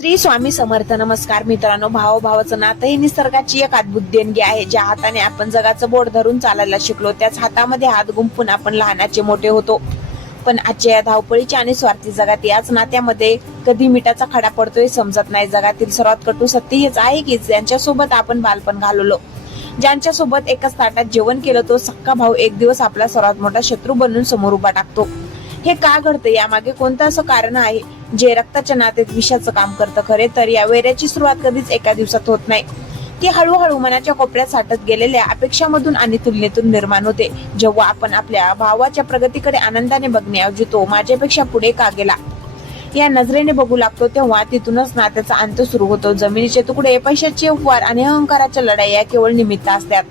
श्री स्वामी समर्थ. नमस्कार मित्रांनो. भावाचं नातं ही निसर्गाची एक अद्भुत देणगी आहे. ज्या हाताने आपण जगाचं बोट धरून चालायला शिकलो, त्याच हातामध्ये हात गुंफून आपण लहानाचे मोठे होतो. पण आजच्या या धावपळीच्या आणि स्वार्थी जगात याच नात्यामध्ये कधी मिठाचा खडा पडतोय समजत नाही. जगातील सर्वात कटू सत्य हेच आहे की ज्यांच्यासोबत आपण बालपण घालवलं, ज्यांच्यासोबत एकाच ताटात जेवण केलं, तो सक्का भाऊ एक दिवस आपला सर्वात मोठा शत्रू बनून समोर उभा टाकतो. हे का घडतं? यामागे कोणतं असं कारण आहे जे रक्ताच्या नात्यात विषाचं काम करतं? खरे तर या वैराची सुरुवात कधीच एका दिवसात होत नाही. ती हळूहळू मनाच्या कोपऱ्यात साठत गेलेल्या अपेक्षामधून आणि तुलनेतून निर्माण होते. जेव्हा आपण आपल्या भावाच्या प्रगतीकडे आनंदाने बघण्याऐवजी तो माझ्यापेक्षा पुढे का गेला या नजरेने बघू लागतो, तेव्हा तिथूनच नात्याचा अंत सुरू होतो. जमिनीचे तुकडे, पैशाचे उपवार आणि अहंकाराच्या लढाया केवळ निमित्त असतात.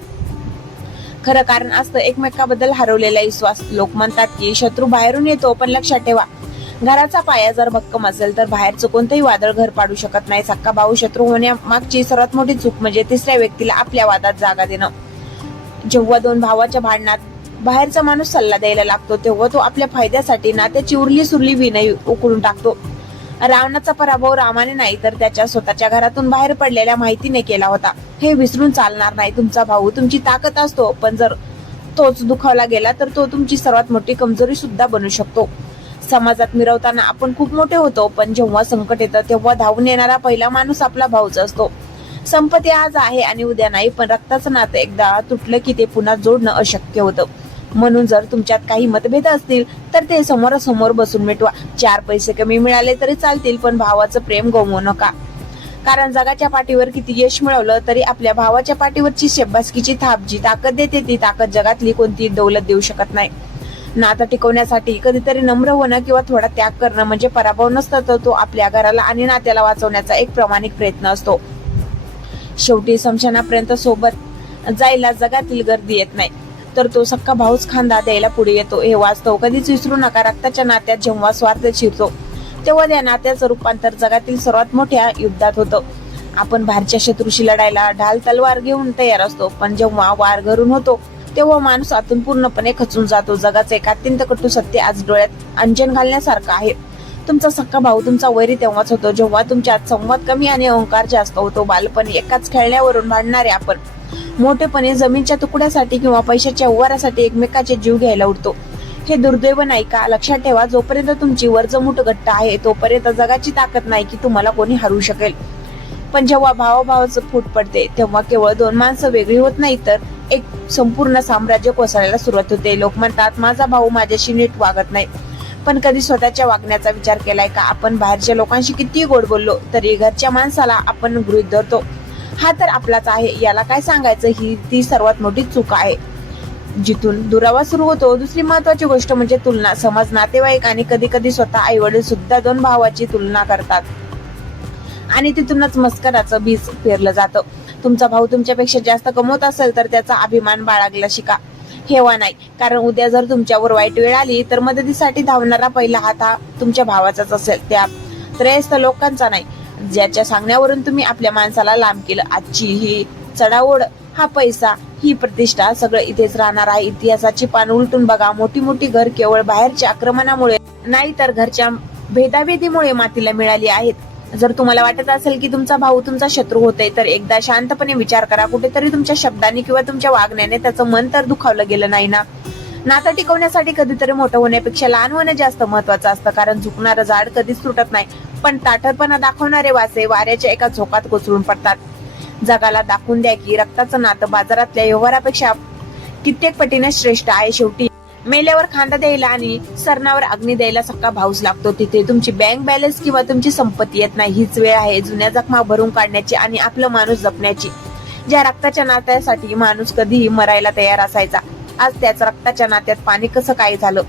खरं कारण असतं एकमेकाबद्दल हरवलेला विश्वास. लोक म्हणतात की शत्रू बाहेरून येतो, पण लक्षात ठेवा, घराचा पाया जर भक्कम असेल तर बाहेरचं कोणतंही वादळ घर पाडू शकत नाही. सक्का भाऊ शत्रू होण्यामागची सर्वात मोठी चूक म्हणजे तिसऱ्या व्यक्तीला आपल्या वादात जागा देणं. जेव्हा दोन भावाच्या भांडणात बाहेरचा माणूस सल्ला द्यायला लागतो, तेव्हा तो आपल्या फायद्यासाठी नात्याची उरली सुरली विनय उकळून टाकतो. रावणाचा पराभव रामाने नाही तर त्याच्या स्वतःच्या घरातून बाहेर पडलेल्या माहितीने केला होता. हे विसरून चालणार नाही. तुमचा भाऊ तुमची ताकद असतो, पण जर तोच दुखावला गेला तर तो तुमची सर्वात मोठी कमजोरी सुद्धा बनू शकतो. समाजात मिरवताना आपण खूप मोठे होतो, पण जेव्हा संकट येतं तेव्हा धावून येणारा पहिला माणूस आपला भाऊच असतो. संपत्ती आज आहे आणि उद्या नाही, पण रक्ताचं नातं एकदा तुटलं की ते पुन्हा जोडणं अशक्य होतं. म्हणून जर तुमच्यात काही मतभेद असतील तर ते समोरासमोर बसून मिटवा. 4 पैसे कमी मिळाले तरी चालतील, पण भावाचं प्रेम गमवू नका. कारण जगाच्या पाठीवर किती यश मिळवलं तरी आपल्या भावाच्या पाठीवरची शेब्बासकीची थाप जी ताकद देते, ती ताकद जगातली कोणती दौलत देऊ शकत नाही. नातं टिकवण्यासाठी कधीतरी नम्र होणं किंवा थोडा त्याग करणं म्हणजे पराभव नसतं, तर तो आपल्या घराला आणि नात्याला वाचवण्याचा एक प्रामाणिक प्रयत्न असतो. शेवटी समशानापर्यंत सोबत जायला जगातील गर्दी येत नाही, तर तो सक्का भाऊच खांदा द्यायला पुढे येतो. हे वास्तव कधीच विसरू नका. रक्ताच्या नात्यात जेव्हा स्वार्थ शिरतो, तेव्हा त्या नात्याचं रूपांतर जगातील सर्वात मोठ्या युद्धात होतं. आपण बाहेरच्या शत्रूशी लढायला ढाल तलवार घेऊन तयार असतो, पण जेव्हा वार घरून होतो तेव्हा माणूस आतून पूर्णपणे खचून जातो. जगाचं एक अत्यंत कटू सत्य आज डोळ्यात अंजन घालण्यासारखं आहे. तुमचा सक्का भाऊ तुमचा वैरी तेव्हाच होतो जेव्हा तुमच्यात संवाद कमी आणि अहंकार जास्त होतो. बालपणी एकाच खेळण्यावरून भांडणारे आपण मोठेपणे जमीनच्या तुकड्यासाठी किंवा पैशाच्या व्यवहारासाठी एकमेकाचे जीव घ्यायला उठतो. हे दुर्दैव नाही का? लक्षात ठेवा, जोपर्यंत तुमची वरजमूट घट्ट आहे तोपर्यंत जगाची ताकद नाही की तुम्हाला कोणी हरू शकेल. पण जेव्हा भावाभावाचं फूट पडते तेव्हा केवळ 2 माणसं वेगळी होत नाही, तर एक संपूर्ण साम्राज्य कोसळायला सुरुवात होते. लोक म्हणतात माझा भाऊ माझ्याशी नीट वागत नाही, पण कधी स्वतःच्या वागण्याचा विचार केलाय का? आपण बाहेरच्या लोकांशी किती गोड बोललो तरी घरच्या माणसाला आपण गृहीत धरतो. हा तर आपलाच आहे, याला काय सांगायचं, ही ती सर्वात मोठी चूक आहे जिथून दुरावा सुरू होतो. दुसरी महत्वाची गोष्ट म्हणजे तुलना. समाज, नातेवाईक आणि कधी कधी स्वतः आई वडील सुद्धा 2 भावाची तुलना करतात आणि तिथूनच मस्कराचं बीज पेरलं जातं. तुमचा भाऊ तुमच्यापेक्षा जास्त कमवत असेल तर त्याचा अभिमान बाळगला शिका, हेवा नाही. कारण उद्या जर तुमच्यावर वाईट वेळ आली तर मदतीसाठी धावणारा पहिला हात हा तुमच्या भावाचाच असेल, त्या त्रयस्थ लोकांचा नाही, ज्याच्या सांगण्यावरून तुम्ही आपल्या माणसाला लांब केलं. आजची ही चढाओढ, हा पैसा, ही प्रतिष्ठा सगळं इथेच राहणार आहे. इतिहासाची पान उलटून बघा. मोठी मोठी घर केवळ बाहेरच्या आक्रमणामुळे नाही तर घरच्या भेदाभेदीमुळे मातीला मिळाली आहेत. जर तुम्हाला वाटत असेल की तुमचा भाऊ तुमचा शत्रू होतोय तर एकदा शांतपणे विचार करा, कुठेतरी तुमच्या शब्दांनी किंवा तुमच्या वागण्याने त्याचं मन तर दुखावलं गेलं नाही ना? नातं टिकवण्यासाठी कधीतरी मोठं होण्यापेक्षा लहान होणं जास्त महत्वाचं असतं. कारण झुकणारं झाड कधीच तुटत नाही, पण ताठरपणा दाखवणारे वासे वाऱ्याच्या एका झोकात कोसळून पडतात. जगाला दाखवून द्या की रक्ताचं नातं बाजारातल्या व्यवहारापेक्षा कित्येक पटीने श्रेष्ठ आहे. शेवटी मेल्यावर खांदा द्यायला आणि सरणावर अग्नी द्यायला सक्का भाऊच लागतो. तिथे तुमची बँक बॅलन्स किंवा तुमची संपत्ती येत नाही. हीच वेळ आहे जुन्या जखमा भरून काढण्याची आणि आपलं माणूस जपण्याची. ज्या रक्ताच्या नात्यासाठी माणूस कधीही मरायला तयार असायचा, आज त्याच रक्ताच्या नात्यात पाणी कसं काय झालं?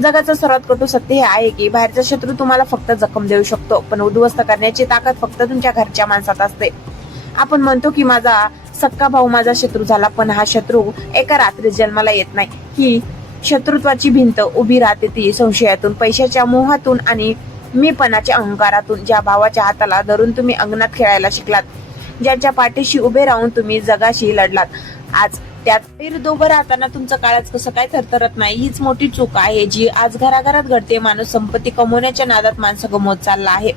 जगाचं सर्वात कटू सत्य हे आहे की बाहेरचा शत्रू तुम्हाला फक्त जखम देऊ शकतो, पण उद्ध्वस्त करण्याची ताकद फक्त तुमच्या घरच्या माणसात असते. आपण म्हणतो की माझा सक्का भाऊ माझा शत्रू झाला, पण हा शत्रू एका रात्री जन्माला येत नाही. ही शत्रुत्वाची भिंत उभी राहते ती संशयातून, पैशाच्या मोहातून आणि मीपणाच्या अहंकारातून. ज्या भावाच्या हाताला धरून तुम्ही अंगणात खेळायला शिकलात, ज्याच्या पाठीशी उभे राहून तुम्ही जगाशी लढलात, आज त्यात विरुद्ध उभं राहताना तुमचं काळच कसं काय थरथरत नाही? हीच मोठी चूक आहे जी आज घराघरात घडते. माणूस संपत्ती कमवण्याच्या नादात माणसं गमवत चालला आहे.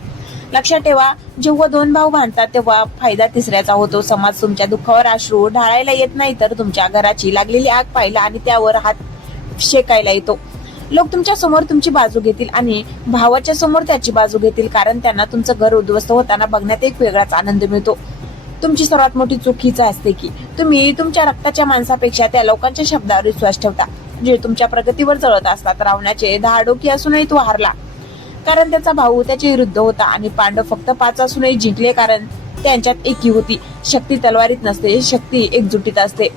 लक्षात ठेवा, जेव्हा दोन भाऊ भांडतात तेव्हा फायदा तिसऱ्याचा होतो. समाज तुमच्या दुःखावर अश्रू ढाळायला येत नाही, तर तुमच्या घराची लागलेली आग पाहिला आणि त्यावर हात शेकायला येतो. लोक तुमच्या समोर तुमची बाजू घेतील आणि भावाच्या समोर त्याची बाजू घेतील, कारण त्यांना तुमचं घर उद्ध्वस्त होताना बघण्यात एक वेगळाच आनंद मिळतो. तुमची सर्वात मोठी चूक हीच असते की तुम्ही तुमच्या रक्ताच्या माणसापेक्षा त्या लोकांच्या शब्दावर विश्वास ठेवता, जे तुमच्या प्रगतीवर जळत असतात. रावणाचे 10 डोकी असूनही तो हारला, कारण त्याचा भाऊ त्याच्या विरुद्ध होता, आणि पांडव फक्त 5 असूनही जिंकले, कारण त्यांच्यात एकी होती. शक्ती तलवारीत नसते, शक्ती एकजुटीत असते,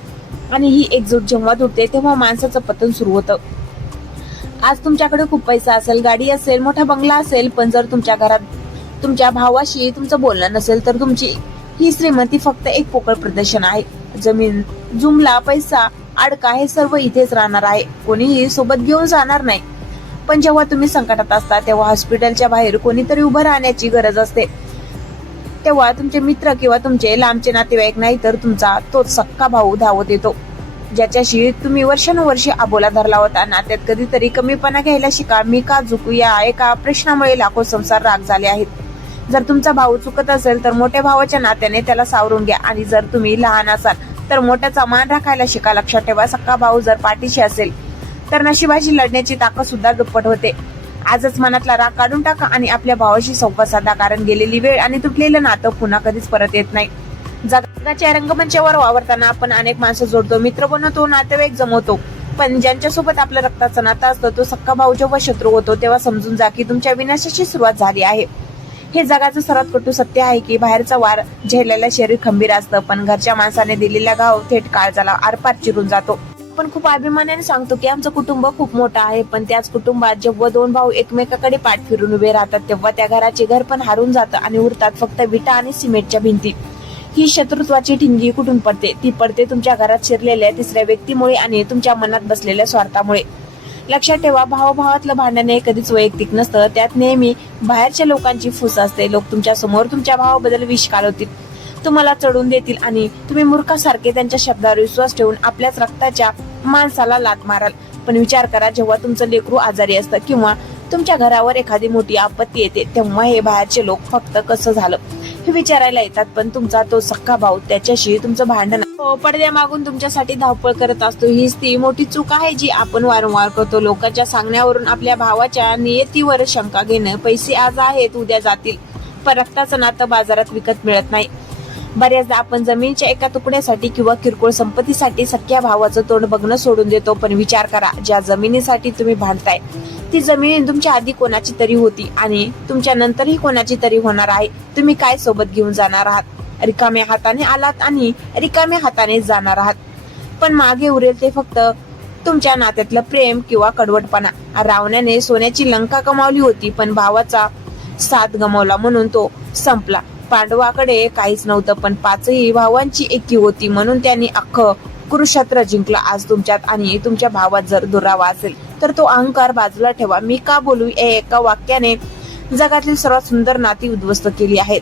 आणि ही एकजूट जेव्हा तुटते तेव्हा माणसाचं पतन सुरू होतं. आज तुमच्याकडे खूप पैसा असेल, गाडी असेल, मोठा बंगला असेल, पण जर तुमच्या घरात तुमच्या भावाशी तुमचं बोलणं नसेल, तर तुमची ही श्रीमंती फक्त एक पोकळ प्रदर्शन आहे. जमीन, जुमला, पैसा, अडका हे सर्व इथेच राहणार आहे, कोणीही सोबत घेऊन जाणार नाही. पण जेव्हा तुम्ही संकटात असता तेव्हा हॉस्पिटलच्या बाहेर कोणीतरी उभं राहण्याची गरज असते. तेव्हा तुमचे मित्र किंवा तुमचे लांबचे नातेवाईक नाही, तर तुमचा तोच सक्का भाऊ धावत येतो, ज्याच्याशी तुम्ही वर्षानुवर्षे आबोला धरला होता. नात्यात कधीतरी कमीपणा घ्यायला शिका. मी का चुकू या एका प्रश्नामुळे लाखो संसार राग झाले आहेत. जर तुमचा भाऊ चुकत असेल तर मोठ्या भावाच्या नात्याने त्याला सावरून घ्या, आणि जर तुम्ही लहान असाल तर मोठ्याचा मान राखायला शिका. लक्षात ठेवा, सक्का भाऊ जर पाठीशी असेल तर नशिबाशी लढण्याची ताकद सुद्धा दुप्पट होते. आजच मनातला राग काढून टाका आणि आपल्या भावाशी संवाद साधा, कारण गेलेली वेळ आणि तुटलेलं नातं पुन्हा कधीच परत येत नाही. जगाच्या रंगमंचावर वावरताना आपण अनेक माणसं जोडतो, मित्र बनवतो, नातेवाईक जमवतो, पण ज्यांच्यासोबत आपलं रक्ताचं नातं असतं तो सक्का भाऊ जेव्हा शत्रू होतो तेव्हा समजून जा की तुमच्या विनाशाची सुरुवात झाली आहे. हे जगाचं सर्वात कटू सत्य आहे की बाहेरचा वार झेललेलं शरीर खंबीर असतं, पण घरच्या माणसाने दिलेला घाव थेट काळजाला आरपार चिरून जातो. आपण खूप अभिमानाने सांगतो की आमचं कुटुंब खूप मोठं आहे, पण त्याच कुटुंबात जेव्हा दोन भाऊ एकमेकाकडे पाठ फिरून उभे राहतात तेव्हा त्या घराचे घर पण हारून जातं आणि उरतात फक्त विटा आणि सिमेंटच्या भिंती. ही शत्रुत्वाची ठिणगी कुठून पडते? ती पडते तुमच्या घरात शिरलेल्या तिसऱ्या व्यक्तीमुळे आणि तुमच्या मनात बसलेल्या स्वार्थामुळे. लक्षात ठेवा, भावाभावातलं भांडण हे कधीच वैयक्तिक नसतं, त्यात नेहमी बाहेरच्या लोकांची फूस असते. लोक तुमच्या समोर तुमच्या भावाबद्दल विष कालवतील, तुम्हाला चढून देतील, आणि तुम्ही मूर्खासारखे त्यांच्या शब्दावर विश्वास ठेवून आपल्याच रक्ताच्या माणसाला लात माराल. पण विचार करा, जेव्हा तुमचं लेकरू आजारी असतं किंवा तुमच्या घरावर एखादी मोठी आपत्ती येते तेव्हा हे बाहेरचे लोक फक्त कसं झालं हे विचारायला येतात, पण तुमचा तो सक्का भाऊ त्याच्याशी तुमचं भांडण पडद्या मागून तुमच्यासाठी धावपळ करत असतो. हीच ती मोठी चूक आहे जी आपण वारंवार करतो. लोकांच्या सांगण्यावरून आपल्या भावाच्या नियतीवर शंका घेणं. पैसे आज आहेत उद्या जातील, पण रक्ताचं नातं बाजारात विकत मिळत नाही. बऱ्याचदा आपण जमिनीच्या एका तुकड्यासाठी किंवा किरकोळ संपत्तीसाठी सख्या भावाचं तोंड बघणं सोडून देतो. पण विचार करा, ज्या जमिनीसाठी तुम्ही भांडताय ती जमीन तुमच्या आधी कोणाची तरी होती आणि तुमच्या नंतरही कोणाची तरी होणार आहे. तुम्ही काय सोबत घेऊन जाणार आहात? रिकाम्या हाताने आलात आणि रिकाम्या हाताने जाणार आहात, पण मागे उरेल ते फक्त तुमच्या नात्यातलं प्रेम किंवा कडवटपणा. रावणाने सोन्याची लंका कमावली होती, पण भावाचा साथ गमावला म्हणून तो संपला. पांडवाकडे काहीच नव्हतं, पण 5ही भावांची एकी होती म्हणून त्यांनी अख्खं कुरुक्षेत्र जिंकलं. आज तुमच्यात आणि तुमच्या भावात जर दुरावा असेल तर तो अहंकार बाजूला ठेवा. मी का बोलू या एका वाक्याने जगातील सर्वात सुंदर नाती उद्ध्वस्त केली आहेत.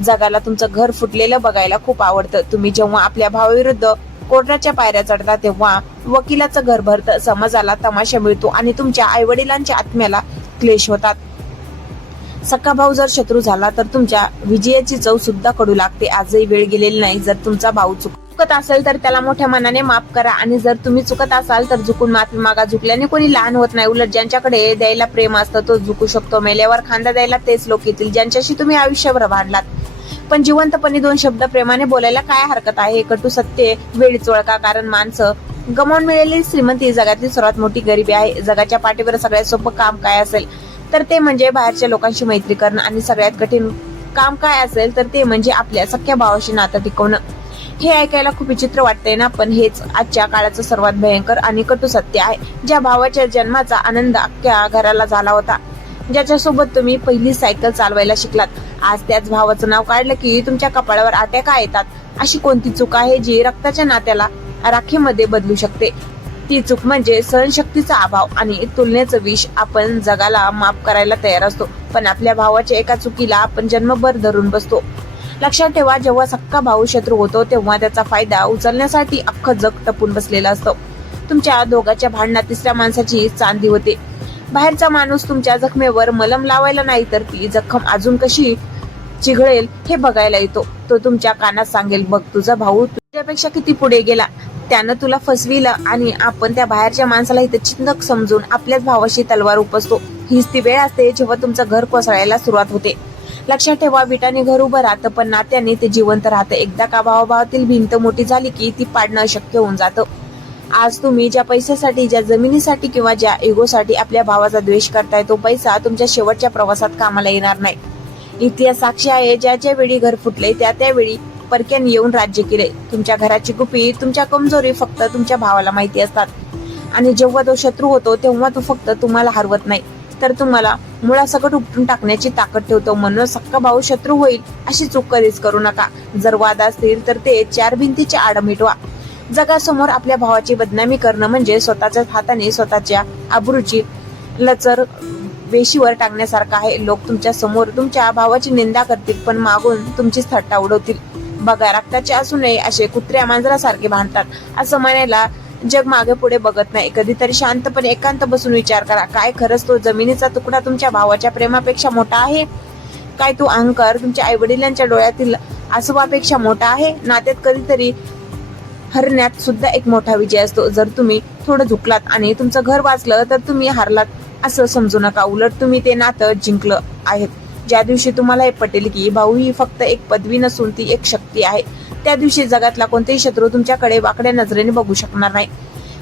जगाला तुमचं घर फुटलेलं बघायला खूप आवडतं. तुम्ही जेव्हा आपल्या भावाविरुद्ध कोर्टाच्या पायऱ्या चढता तेव्हा वकिलाचं घर भरतं, समाजाला तमाशा मिळतो आणि तुमच्या आई वडिलांच्या आत्म्याला क्लेश होतात. सक्का भाऊ जर शत्रू झाला तर तुमच्या विजयाची चव सुद्धा कडू लागते. आजही वेळ गेलेली नाही. जर तुमचा भाऊ चुकत असेल तर त्याला मोठ्या मनाने माफ करा, आणि जर तुम्ही चुकत असाल तर झुकून माफी मागा. झुकल्याने कोणी लहान होत नाही. उलट ज्यांच्याकडे द्यायला प्रेम असतं तो झुकू शकतो. मेल्यावर खांदा द्यायला तेच लोक येतील ज्यांच्याशी तुम्ही आयुष्यभर भांडलात. पण जिवंतपणे 2 शब्द प्रेमाने बोलायला काय हरकत आहे? कटू सत्य वेळीच ओळखा, कारण माणसं गमावून मिळालेली श्रीमंती जगातील सर्वात मोठी गरिबी आहे. जगाच्या पाठीवर सगळ्यात सोपं काम काय असेल तर ते म्हणजे बाहेरच्या लोकांशी मैत्री करणं, आणि सगळ्यात कठीण काम काय असेल तर ते म्हणजे आपल्या सख्या भावाशी नातं टिकवणं. हे ऐकायला खूप विचित्र वाटतंय ना, पण हेच आजच्या काळाचं सर्वात भयंकर आणि कटू सत्य आहे. ज्या भावाच्या जन्माचा आनंद अख्ख्या घराला झाला होता, ज्याच्यासोबत तुम्ही पहिली सायकल चालवायला शिकलात, आज त्याच भावाचं नाव काढलं की तुमच्या कपाळावर आट्या का येतात? अशी कोणती चूक आहे जी रक्ताच्या नात्याला राखीमध्ये बदलू शकते? ती चूक म्हणजे सहनशक्तीचा अभाव आणि तुलनेचं विष. आपण जगाला माफ करायला तयार असतो, पण आपल्या भावाच्या एका चुकीला आपण जन्मभर धरून बसतो. लक्षात ठेवा, जेव्हा सक्का भाऊ शत्रू होतो तेव्हा त्याचा फायदा उचलण्यासाठी अख्खं जग टपून बसलेलं असतं. तुमच्या दोघांच्या भांडणात तिसऱ्या माणसाची चांदी होते. बाहेरचा माणूस तुमच्या जखमेवर मलम लावायला नाही तर ती जखम अजून कशी चिघळेल हे बघायला येतो. तो तुमच्या कानात सांगेल, बघ तुझा भाऊ तुझ्यापेक्षा किती पुढे गेला, त्यानं तुला फसविलं. आणि आपण त्या बाहेरच्या माणसाला इथे चिंतक समजून आपल्याच भावाशी तलवार उपसतो. हीच ती वेळ असते जेव्हा तुमचं घर कोसळायला सुरुवात होते. लक्षात ठेवा, विटाने घर उभं राहतं पण नात्याने ते जिवंत राहतं. एकदा का भावाभावातील भिंत मोठी झाली की ती पाडणं अशक्य होऊन जातं. आज तुम्ही ज्या पैशासाठी, ज्या जमिनीसाठी किंवा ज्या इगोसाठी आपल्या भावाचा द्वेष करताय, तो पैसा तुमच्या शेवटच्या प्रवासात कामाला येणार नाही. इतिहास साक्षी आहे, ज्या वेळी घर फुटले त्यावेळी परक्याने येऊन राज्य केले. तुमच्या घराची गुपी, तुमच्या कमजोरी फक्त तुमच्या भावाला माहिती असतात. आणि जेव्हा तो शत्रू होतो तेव्हा तो फक्त तुम्हाला हरवत नाही तर तुम्हाला मुळासकट उपटून टाकण्याची ताकद ठेवतो. म्हणून सक्का भाऊ शत्रू होईल अशी चूक कधीच करू नका. जर वाद असतील तर ते चार भिंतीच्या आड मिटवा. जगासमोर आपल्या भावाची बदनामी करणं म्हणजे स्वतःच्याच हाताने स्वतःच्या अब्रूची लचर वेशीवर टाकण्यासारखं आहे. लोक तुमच्या समोर तुमच्या भावाची निंदा करतील पण मागून तुमचीच थट्टा उडवतील. बघा, रक्ताचे असू नये असे कुत्र्या मांजरासारखे भांडतात असं म्हणायला जग मागे पुढे बघत नाही. कधीतरी शांतपणे एकांत बसून विचार करा, काय खरंच तो जमिनीचा तुकडा तुमच्या भावाच्या प्रेमापेक्षा मोठा आहे? काय तो अहंकार तुमच्या आई वडिलांच्या डोळ्यातील आसवापेक्षा मोठा आहे? नात्यात कधीतरी हरण्यात सुद्धा एक मोठा विजय असतो. जर तुम्ही थोडं झुकलात आणि तुमचं घर वाचलं तर तुम्ही हारलात असं समजू नका. उलट तुम्ही ते नातं जिंकलं आहे. ज्या दिवशी तुम्हाला हे पटेल की भाऊ ही फक्त एक पदवी नसून ती एक शक्ती आहे, त्या दिवशी जगातला कोणतेही शत्रू तुमच्याकडे वाकड्या नजरेने बघू शकणार नाही.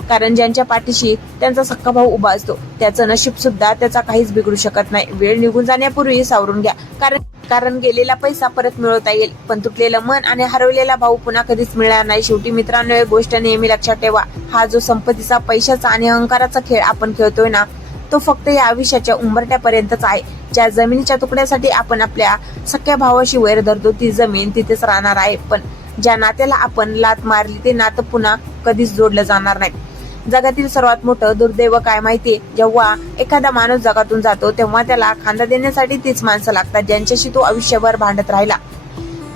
कारण ज्यांच्या पाठीशी त्यांचा सक्का भाऊ उभा असतो त्याचं नशीब सुद्धा त्याचा काहीच बिघडू शकत नाही. वेळ निघून जाण्यापूर्वी सावरून घ्या, कारण गेलेला पैसा परत मिळवता येईल पण तुटलेलं मन आणि हरवलेला भाऊ पुन्हा कधीच मिळणार नाही. शेवटी मित्रांनो, एक गोष्ट नेहमी लक्षात ठेवा, हा जो संपत्तीचा, पैशाचा आणि अहंकाराचा खेळ आपण खेळतोय ना, तो फक्त या आयुष्याच्या उंबरट्यापर्यंतच आहे. ज्या जमिनीच्या तुकड्यासाठी आपण आपल्या सख्या भावाशी वैर धरतो ती जमीन तिथेच राहणार आहे, पण ज्या नात्याला आपण लात मारली ते नातं पुन्हा कधीच जोडलं जाणार नाही. जगातील सर्वात मोठं दुर्दैव काय माहितीये? जेव्हा एखादा माणूस जगातून जातो तेव्हा त्याला खांदा देण्यासाठी तीच माणसं लागतात ज्यांच्याशी तो आयुष्यभर भांडत राहिला.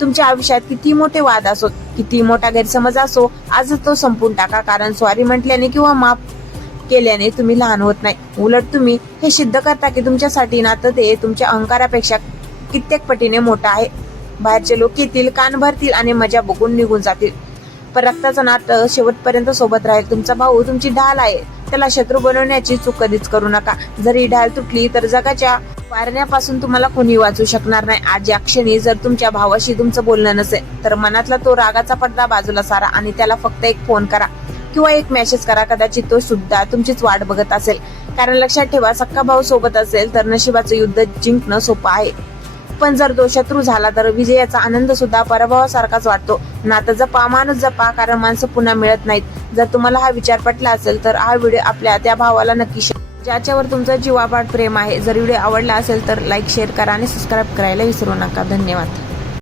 तुमच्या आयुष्यात किती मोठे वाद असो, किती मोठा गैरसमज असो, आजच तो संपून टाका. कारण सॉरी म्हटल्याने किंवा माफ केल्याने तुम्ही लहान होत नाही. उलट तुम्ही हे सिद्ध करता की तुमच्यासाठी नातं ते तुमच्या अहंकारापेक्षा कित्येक पटीने मोठं आहे. बाहेरचे लोक येतील, कान भरतील आणि मजा बघून निघून जातील, पण रक्ताचं नातं शेवटपर्यंत सोबत राहील. तुमचा भाऊ तुमची ढाल आहे, त्याला शत्रू बनवण्याची चूक कधीच करू नका. जरी ढाल तुटली तर जगाच्या वारण्यापासून तुम्हाला कोणी वाचू शकणार नाही. आज या क्षणी जर तुमच्या भावाशी तुमचं बोलणं नसेल तर मनातला तो रागाचा पडदा बाजूला सारा आणि त्याला फक्त एक फोन करा किंवा एक मेसेज करा. कदाचित तो सुद्धा तुमचीच वाट बघत असेल. कारण लक्षात ठेवा, सक्का भाऊ सोबत असेल तर नशिबाचं युद्ध जिंकणं सोपं आहे, पण जर तो शत्रू झाला तर विजयाचा आनंद सुद्धा पराभवासारखाच वाटतो. नातं जपा, माणूस जपा, कारण माणसं पुन्हा मिळत नाहीत. जर तुम्हाला हा विचार पटला असेल तर हा व्हिडिओ आपल्या त्या भावाला नक्की शेअर, ज्याच्यावर तुमचं जीवापाड प्रेम आहे. जर व्हिडिओ आवडला असेल तर लाईक, शेअर करा आणि सबस्क्राईब करायला विसरू नका. धन्यवाद.